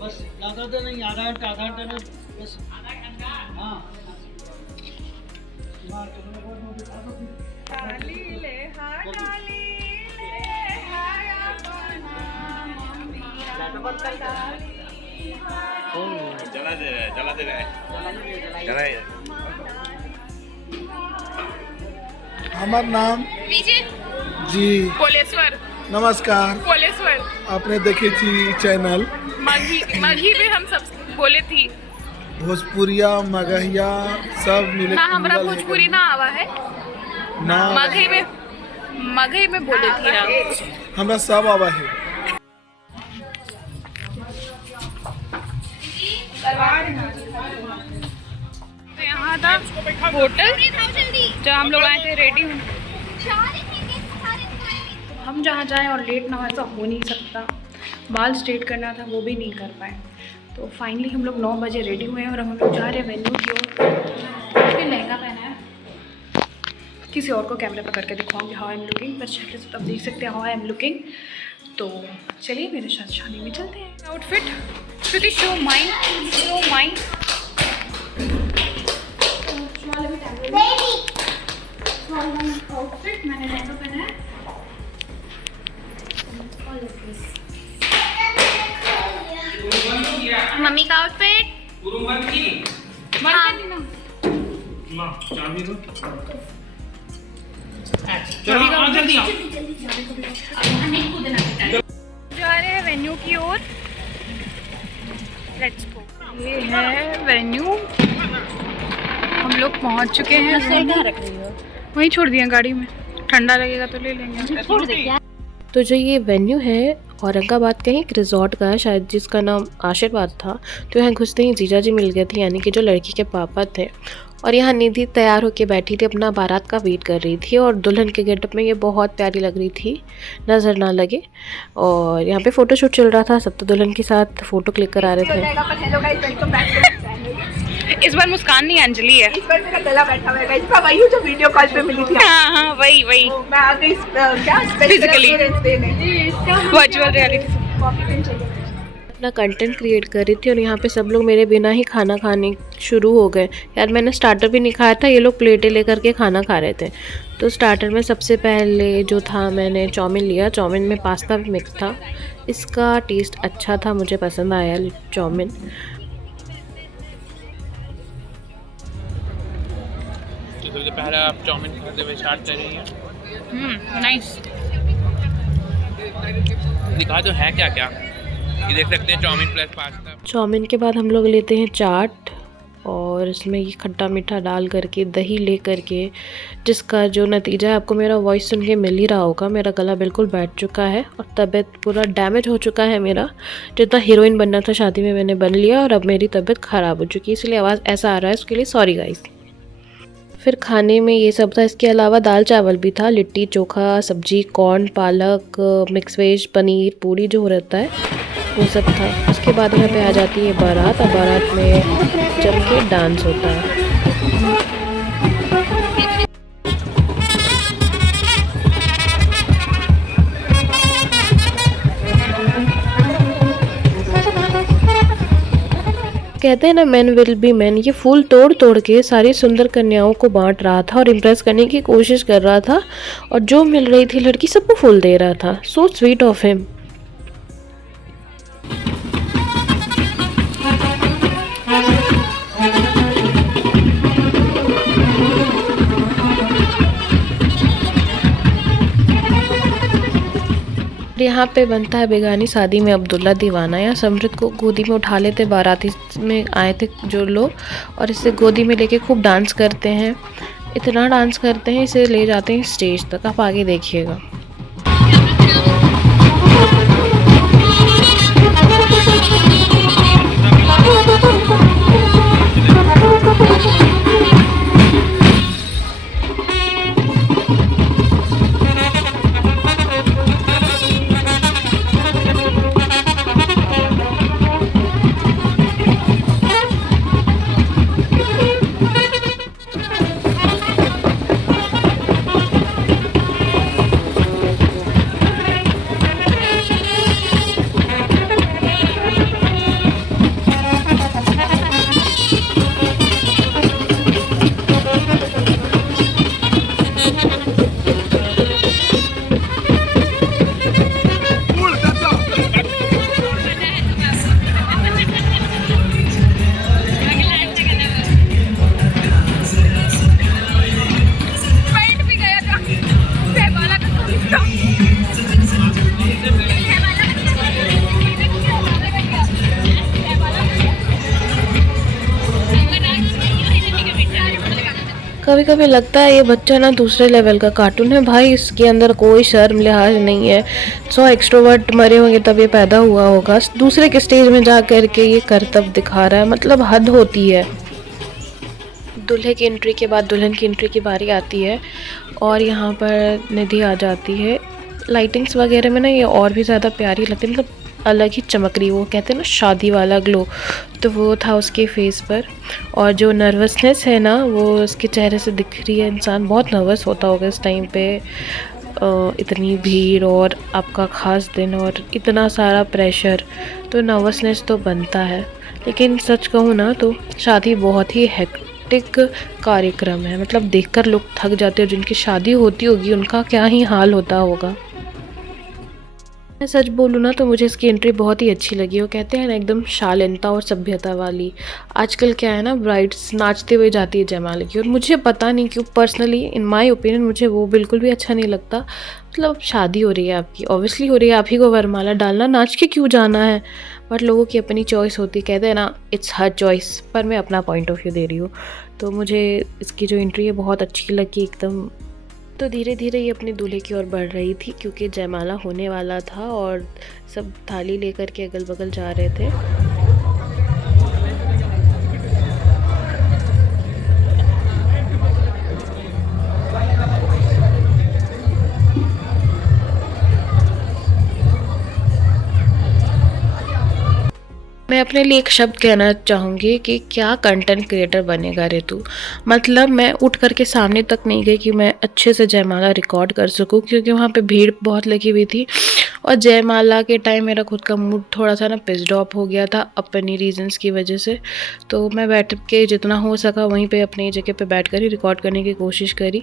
बस ज़्यादा तो नहीं, आधा घंटा बस। हाँ जला दे रहा है। हमारा नाम विजय जी कोलेश्वर नमस्कार। कोलेश्वर आपने देखी थी चैनल मघी में हम सब बोले थी भोजपुरिया मगहिया सब मिले ना, हमरा मिलल है भोजपुरी करना। ना आवा है। ना मघई में बोले थी ना। हमरा सब आवा है। तो यहाँ था होटल जहाँ हम लोग आए थे रेडी होने। हम जहाँ जाएं और लेट ना हो ऐसा हो नहीं सकता। बाल स्ट्रेट करना था वो भी नहीं कर पाए। तो फाइनली हम लोग 9 बजे रेडी हुए हैं और हम लोग जा रहे हैं वेन्यू की ओर। फिर लहंगा पहना है, किसी और को कैमरे पकड़ के दिखाऊंगी हाउ आई एम लुकिंग, बस शक्ल से तब देख सकते हैं हाउ आई एम लुकिंग। तो चलिए मेरे साथ शादी में चलते हैं। आउटफिट श्रुति शो माइन आउटफिट मैंने लहंगा पहना है। मम्मी का आउटफिट जा रहे हैं वेन्यू की ओर। Let's go. ये है वेन्यू, हम लोग पहुंच चुके हैं। वहीं छोड़ दिया गाड़ी में, ठंडा लगेगा तो ले लेंगे। तो जो ये वेन्यू है औरंगाबाद का ही एक रिजॉर्ट का है शायद, जिसका नाम आशीर्वाद था। तो यहाँ घुसते ही जीजा जी मिल गए थे, यानी कि जो लड़की के पापा थे। और यहाँ निधि तैयार होके बैठी थी, अपना बारात का वेट कर रही थी। और दुल्हन के गेटअप में ये बहुत प्यारी लग रही थी, नज़र ना लगे। और यहाँ पे फ़ोटो शूट चल रहा था, सब तो दुल्हन के साथ फ़ोटो क्लिक करा रहे थे। इस बार मुस्कान नहीं अंजलि है। इस बार मेरा गला बैठा हुआ है, इसका वही जो वीडियो कॉल पे मिली थी। हाँ वही मैं आ गई क्या Physically. Virtual reality. अपना कंटेंट क्रिएट कर रही थी और यहाँ पे सब लोग मेरे बिना ही खाना खाने शुरू हो गए। यार मैंने स्टार्टर भी नहीं खाया था, ये लोग प्लेटें लेकर के खाना खा रहे थे। तो स्टार्टर में सबसे पहले जो था मैंने चाउमीन लिया। चाउमीन में पास्ता भी मिक्स था, इसका टेस्ट अच्छा था, मुझे पसंद आया चाउमीन। तो सबसे पहले आप चाउमीन खाते हुए स्टार्ट कर रही हैं। नाइस। दिखा तो है क्या क्या, ये देख सकते हैं चाउमीन प्लस पास्ता। चाउमीन के बाद हम लोग लेते हैं चाट, और इसमें ये खट्टा मीठा डाल करके, दही ले करके, जिसका जो नतीजा है आपको मेरा वॉइस सुन के मिल ही रहा होगा। मेरा गला बिल्कुल बैठ चुका है और तबीयत पूरा डैमेज हो चुका है मेरा। जितना हीरोइन बनना था शादी में मैंने बन लिया, और अब मेरी तबीयत ख़राब हो चुकी है, इसलिए आवाज़ ऐसा आ रहा है, उसके लिए सॉरी गाइस। फिर खाने में ये सब था, इसके अलावा दाल चावल भी था, लिट्टी चोखा, सब्जी, कॉर्न, पालक, मिक्स वेज, पनीर, पूरी जो रहता है वो सब था। उसके बाद यहाँ पे आ जाती है बारात, और बारात में जम के डांस होता है। कहते हैं ना मैन विल बी मैन, ये फूल तोड़ तोड़ के सारी सुंदर कन्याओं को बांट रहा था और इम्प्रेस करने की कोशिश कर रहा था, और जो मिल रही थी लड़की सबको फूल दे रहा था। So sweet of him. यहाँ पे बनता है बेगानी शादी में अब्दुल्ला दीवाना। या समृद्ध को गोदी में उठा लेते बाराती में आए थे जो लोग, और इसे गोदी में लेके खूब डांस करते हैं। इतना डांस करते हैं, इसे ले जाते हैं स्टेज तक। आप आगे देखिएगा। कभी कभी लगता है ये बच्चा ना दूसरे लेवल का कार्टून है भाई, इसके अंदर कोई शर्म लिहाज नहीं है। 100 एक्सट्रोवर्ट मरे होंगे तब ये पैदा हुआ होगा, दूसरे के स्टेज में जा कर के ये करतब दिखा रहा है, मतलब हद होती है। दूल्हे की एंट्री के बाद दुल्हन की एंट्री की बारी आती है और यहाँ पर निधि आ जाती है। लाइटिंग्स वगैरह में ना ये और भी ज़्यादा प्यारी लगती है, मतलब अलग ही चमक रही, वो कहते हैं ना शादी वाला ग्लो, तो वो था उसके फेस पर। और जो नर्वसनेस है ना वो उसके चेहरे से दिख रही है। इंसान बहुत नर्वस होता होगा इस टाइम पे, इतनी भीड़ और आपका ख़ास दिन और इतना सारा प्रेशर, तो नर्वसनेस तो बनता है। लेकिन सच कहूँ ना तो शादी बहुत ही हेक्टिक कार्यक्रम है, मतलब देखकर लोग थक जाते हैं। जिनकी शादी होती होगी उनका क्या ही हाल होता होगा। मैं सच बोलूँ ना तो मुझे इसकी एंट्री बहुत ही अच्छी लगी। वो कहते हैं ना एकदम शालीनता और सभ्यता वाली। आजकल क्या है ना, ब्राइड्स नाचते हुए जाती है जयमाला की, और मुझे पता नहीं क्यों पर्सनली इन माय ओपिनियन मुझे वो बिल्कुल भी अच्छा नहीं लगता। मतलब शादी हो रही है आपकी, ऑब्वियसली हो रही है, आप ही को वरमाला डालना, नाच के क्यों जाना है। बट लोगों की अपनी चॉइस होती है, कहते हैं ना इट्स हर चॉइस, पर मैं अपना पॉइंट ऑफ व्यू दे रही हूँ। तो मुझे इसकी जो एंट्री है बहुत अच्छी लगी एकदम। तो धीरे धीरे ये अपने दूल्हे की ओर बढ़ रही थी क्योंकि जयमाला होने वाला था और सब थाली लेकर के अगल बगल जा रहे थे। मैं अपने लिए एक शब्द कहना चाहूँगी कि क्या कंटेंट क्रिएटर बनेगा रे तू। मतलब मैं उठ करके सामने तक नहीं गई कि मैं अच्छे से जयमाला रिकॉर्ड कर सकूँ, क्योंकि वहाँ पे भीड़ बहुत लगी हुई थी और जयमाला के टाइम मेरा खुद का मूड थोड़ा सा ना पिस्ड ऑफ हो गया था अपनी रीजंस की वजह से। तो मैं बैठ के जितना हो सका वहीं पे अपनी जगह पे बैठ कर ही रिकॉर्ड करने की कोशिश करी।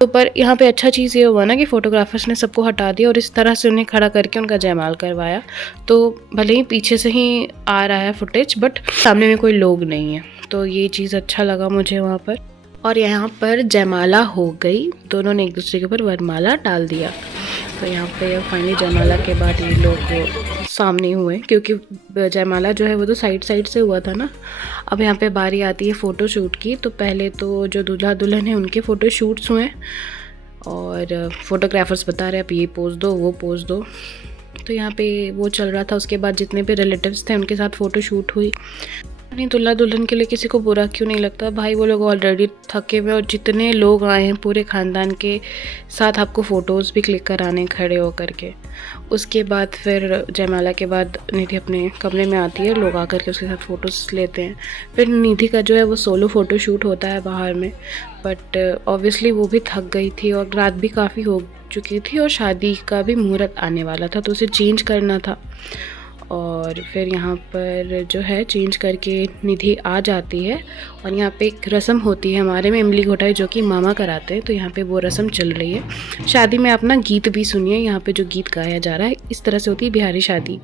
तो पर यहाँ पे अच्छा चीज़ ये हुआ ना कि फ़ोटोग्राफर्स ने सबको हटा दिया और इस तरह से उन्हें खड़ा करके उनका जयमाल करवाया। तो भले ही पीछे से ही आ रहा है फुटेज, बट सामने में कोई लोग नहीं है, तो ये चीज़ अच्छा लगा मुझे वहाँ पर। और यहाँ पर जयमाला हो गई, दोनों ने एक दूसरे के ऊपर वरमाला डाल दिया। तो यहाँ पे फाइनली जयमाला के बाद ये लोग सामने हुए, क्योंकि जयमाला जो है वो तो साइड से हुआ था ना। अब यहाँ पे बारी आती है फ़ोटो शूट की। तो पहले तो जो दूल्हा दुल्हन है उनके फ़ोटो शूट्स हुए और फोटोग्राफर्स बता रहे आप ये पोज़ दो वो पोज़ दो, तो यहाँ पे वो चल रहा था। उसके बाद जितने भी रिलेटिव्स थे उनके साथ फ़ोटो शूट हुई। नहीं, दूल्हा दुल्हन के लिए किसी को बुरा क्यों नहीं लगता भाई, वो लोग ऑलरेडी थके हुए और जितने लोग आए हैं पूरे ख़ानदान के साथ आपको फ़ोटोज़ भी क्लिक कराने खड़े हो करके। उसके बाद फिर जयमाला के बाद निधि अपने कमरे में आती है, लोग आकर के उसके साथ फ़ोटोज़ लेते हैं। फिर निधि का जो है वो सोलो फ़ोटो शूट होता है बाहर में, बट ऑब्वियसली वो भी थक गई थी और रात भी काफ़ी हो चुकी थी और शादी का भी मुहूर्त आने वाला था, तो उसे चेंज करना था। और फिर यहाँ पर जो है चेंज करके निधि आ जाती है और यहाँ पे एक रस्म होती है हमारे में, इमली घोटाई, जो कि मामा कराते हैं। तो यहाँ पे वो रस्म चल रही है। शादी में आप ना गीत भी सुनिए, यहाँ पे जो गीत गाया जा रहा है इस तरह से होती है बिहारी शादी।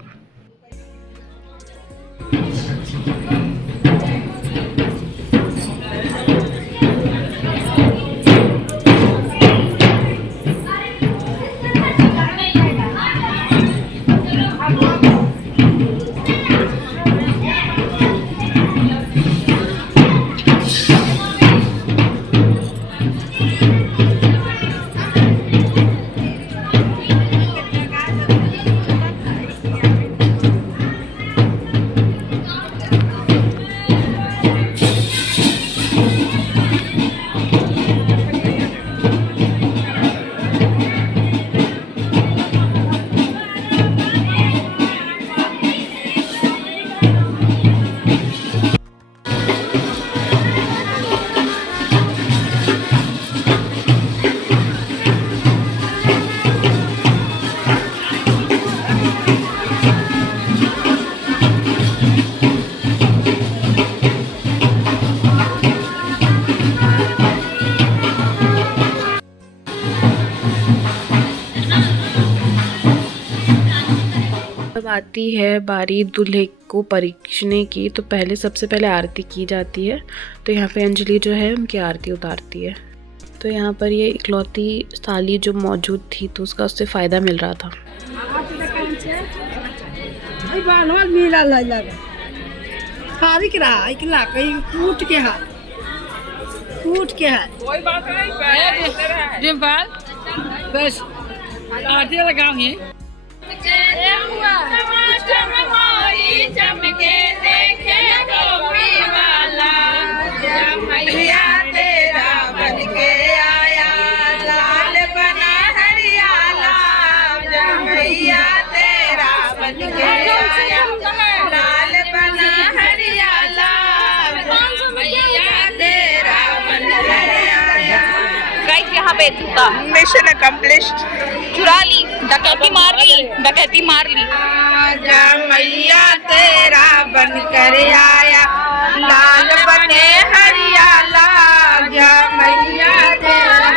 जब आती है बारी दूल्हे को परीक्षने की, तो सबसे पहले आरती की जाती है। तो यहाँ पे अंजलि जो है उनकी आरती उतारती है। तो यहाँ पर ये इकलौती साली जो मौजूद थी तो उसका उससे फ़ायदा मिल रहा था। कूट के है डिम्पल बस आरती लगाऊंगी यहाँ पे मिशन अकम्प्लिश्ड, चुरा ली, डकैती मार ली। जा मैया तेरा बन कर आया, लाल बने हरियाला, जा मैया तेरा।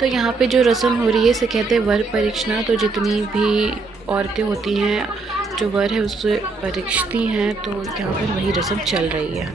तो यहाँ पे जो रस्म हो रही है इसे कहते हैं वर परीक्षणा। तो जितनी भी औरतें होती हैं जो वर है उससे परीक्षती हैं, तो यहाँ पर वही रस्म चल रही है।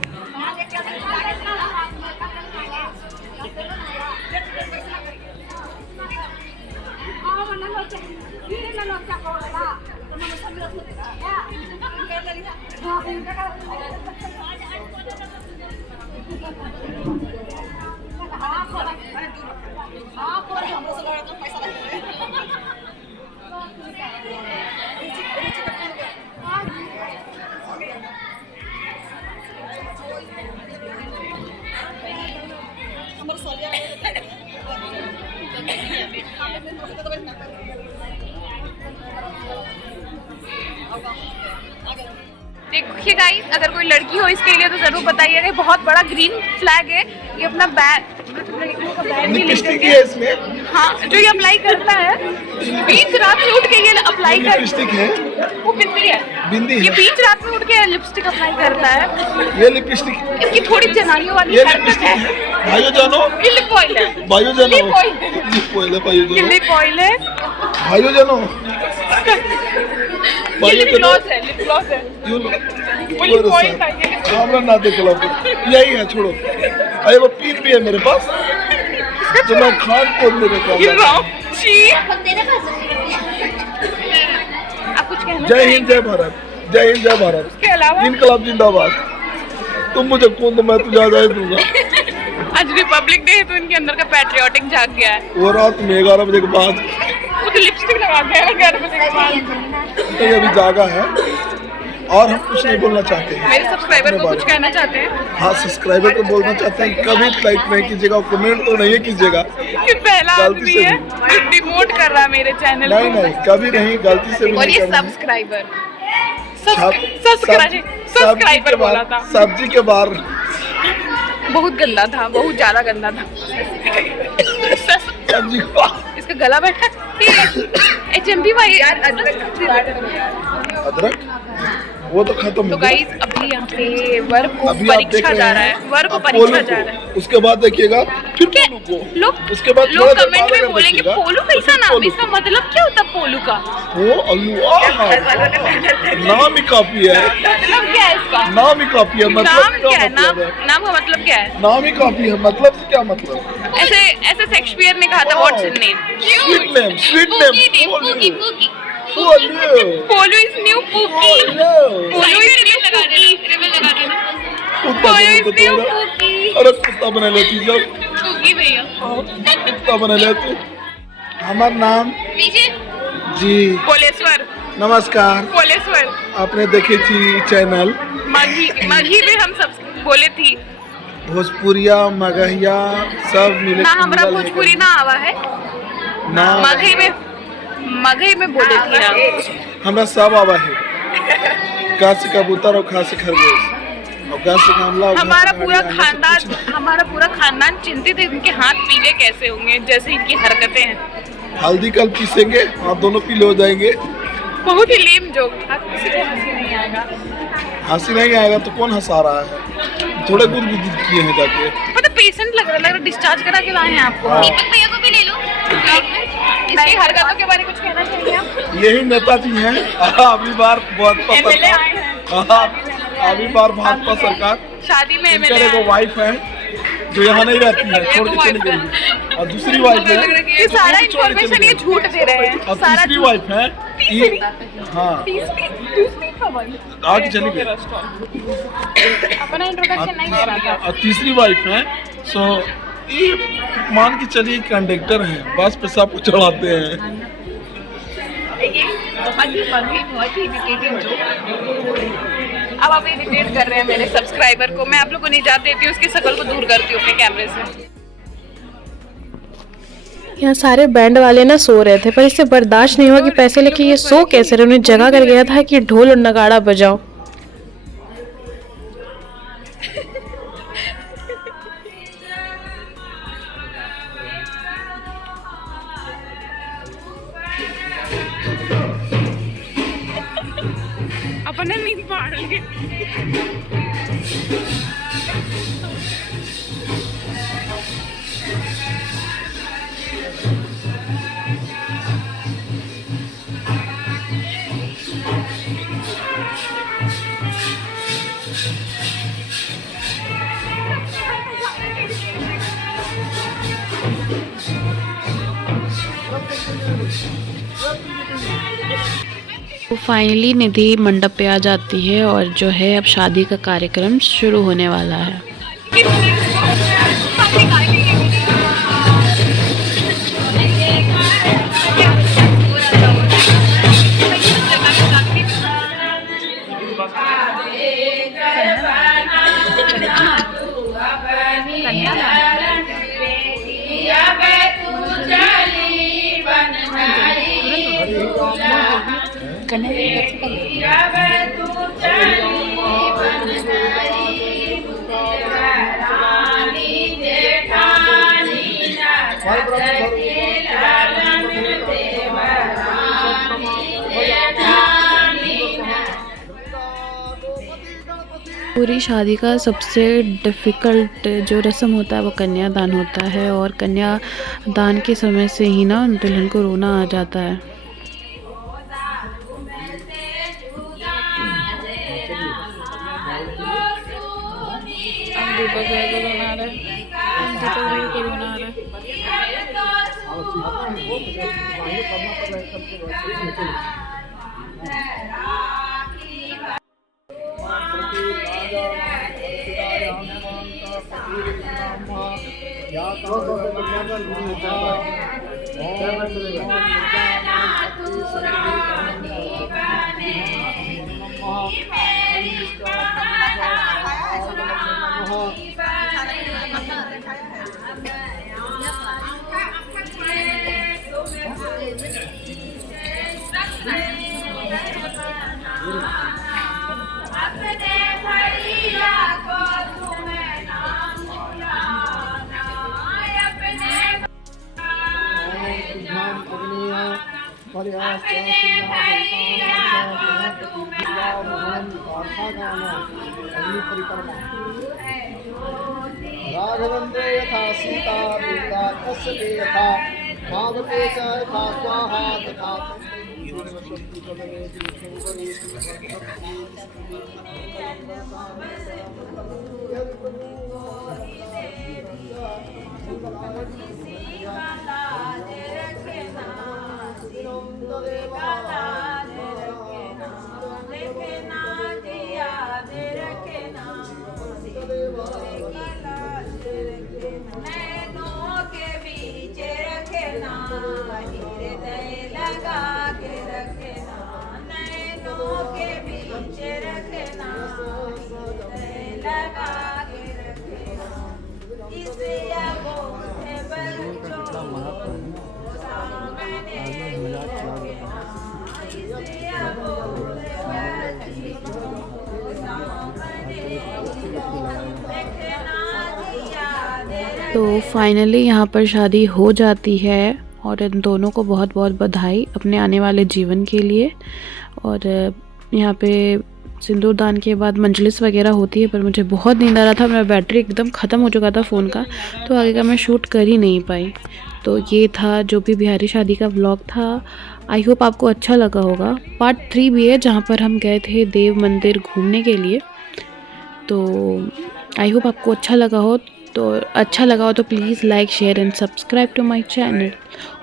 देखिए गाइस, अगर कोई लड़की हो इसके लिए तो जरूर बताइएगा। बहुत बड़ा ग्रीन फ्लैग है, ये अपना बैग भी लेकर के, हाँ, जो ये अप्लाई करता है बीच रात में उठ के ये अप्लाई करता है। वो बिंदी है, ये बीच रात में उठ के लिपस्टिक अप्लाई करता है। ये लिपस्टिक, इसकी थोड़ी जनानियों वाली हरकत है। भाइयों जानो, ये लिप ऑयल है, भाइयों जानो, लिप ऑयल है, ये लिप ऑयल है, भाइयों जानो, ये लिप ग्लॉस है, लिप ग्लॉस है। वो लिप ऑयल था, ये कैमरा ना देखो, यही है, छोड़ो। अरे वो पीन भी है मेरे पास जो मैं खान खोलने का ये जी। आप कुछ कहना? जय हिंद, जय भारत, जय हिंद, जय भारत। इसके अलावा इनकलाब जिंदाबाद। तुम मुझे कौन दो, मैं तुझे आजादी दूंगा। आज रिपब्लिक डे है तो इनके अंदर का पैट्रियोटिक जाग गया है। वो रात में 11 बजे के बाद, वो तो लिपस्टिक लगाते हैं 11 बजे के बाद। तो ये अभी जागा है और हम कुछ नहीं बोलना चाहते हैं। मेरे सब्सक्राइबर को कुछ कहना चाहते हैं? हाँ, सब्सक्राइबर को बोलना चाहते हैं, कभी लाइक नहीं कीजिएगा, कमेंट तो नहीं कीजिएगा। ये पहला आदमी है जो डिमोट कर रहा है मेरे चैनल नहीं नहीं, कभी नहीं, गलती से भी और नहीं ये करना। सब्सक्राइबर सब्जी बोला था। सब्जी के बार बहुत गंदा था, बहुत ज्यादा गंदा था। सब्जी इसका गला बैठा HMP भाई यार। अदरक वो तो खत्म तो हो गया। गाइस अभी यहाँ पे वर्क को अभी आप देख परीक्षा रहे जा हैं, रहा है, वर्क को अब परीक्षा पोलो जा को, रहा है। उसके बाद देखिएगा फिर पोलो को, उसके बाद लोग थोड़ा देर कमेंट बाद में अगर बोलेंगे देखिएगा, पोलू तो कैसा फिर नाम, पोलो इसका को। मतलब क्या होता है पोलू का? वो नाम ही काफी है, मतलब क्या है इसका? नाम ही काफी है, मतलब नाम क्या है? मतलब है? नाम का मतलब क्या है? नाम ही काफी है, मतलब से क्या मतलब? ऐसे शेक्सपियर ने कहा था, what's his name? Sweet name, sweet name, Polu is new pookie, Polu is new pookie, Polu is new pookie. अरे कुत्ता बना लेती जब, पूकी भैया कुत्ता बना लेती। हमारा नाम जी, पोलेश्वर, नमस्कार। पोलेश्वर आपने देखी थी चैनल मघी में हम सब बोले थी भोजपुरिया मगहिया सब मिले ना, हमरा भोजपुरी ना आवा है ना, मघई में बोले थी ना। हमरा सब आवा है, गाछ कबूतर और खास खरगोश और गाछ मामला। हमारा पूरा खानदान चिंतित है इनके हाथ पीले कैसे होंगे, जैसे इनकी हरकतें हैं। हल्दी कल पीसेंगे, हाथ दोनों पीले हो जाएंगे। बहुत ही लेम जोक था, किसी को हंसी नहीं आएगा। हंसी नहीं आएगा तो कौन हंसा रहा है? थोड़े गुद किए हैं जाके, पता पेशेंट लग रहा है, डिस्चार्ज करा के लाए हैं आपको। दीपक भैया को भी ले लो। इसकी हरकतों के बारे में कुछ कहना चाहिए आप? यही नेताजी हैं, अभी बार भाजपा MLA आए सरकार, अभी बार भाजपा सरकार। शादी में इनका MLA एगो वाइफ है जो यहाँ नहीं रहती है, छोड़ के चली गई, और दूसरी वाइफ है, ये सारा इन्फॉर्मेशन ये झूठ दे रहे हैं। और सारा तीसरी वाइफ है हाँ आगे चली गई। अपना इंट्रोडक्शन नहीं दे रहा था। और तीसरी वाइफ है, सो ये मान के चलिए कंडक्टर हैं, बस पे सब कुछ चढ़ाते हैं। बहुत ही इरिटेटिंग जोक। अब आप इरिटेट कर रहे हैं मेरे सब्सक्राइबर को। मैं आप लोगों को इजाज़त देती हूँ, उसकी शक्ल को दूर करती हूँ अपने कैमरे से। यहाँ सारे बैंड वाले ना सो रहे थे, पर इससे बर्दाश्त नहीं हुआ कि पैसे लेके ये सो कैसे रहे। उन्हें जगह कर गया था कि ढोल और नगाड़ा बजाओ। अपने नींद पाड़ लिए। तो फाइनली निधि मंडप पे आ जाती है और जो है अब शादी का कार्यक्रम शुरू होने वाला है। पूरी शादी का सबसे डिफ़िकल्ट जो रस्म होता है वो कन्यादान होता है, और कन्यादान के समय से ही ना दुल्हन को रोना आ जाता है। राघवेन्द्रे यथा सीता पीता तस्य यथा भागवते च यथा स्वाहा तथा तो फाइनली यहाँ पर शादी हो जाती है और इन दोनों को बहुत बहुत बधाई अपने आने वाले जीवन के लिए। और यहाँ पे सिंदूरदान के बाद मंजलिस वगैरह होती है, पर मुझे बहुत नींद आ रहा था, मेरा बैटरी एकदम ख़त्म हो चुका था फ़ोन का, तो आगे का मैं शूट कर ही नहीं पाई। तो ये था जो भी बिहारी शादी का व्लॉग था। आई होप आपको अच्छा लगा होगा। पार्ट 3 भी है जहाँ पर हम गए थे देव मंदिर घूमने के लिए। तो आई होप आपको अच्छा लगा हो तो please like share and subscribe to my channel,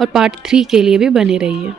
और पार्ट 3 के लिए भी बने रहिए।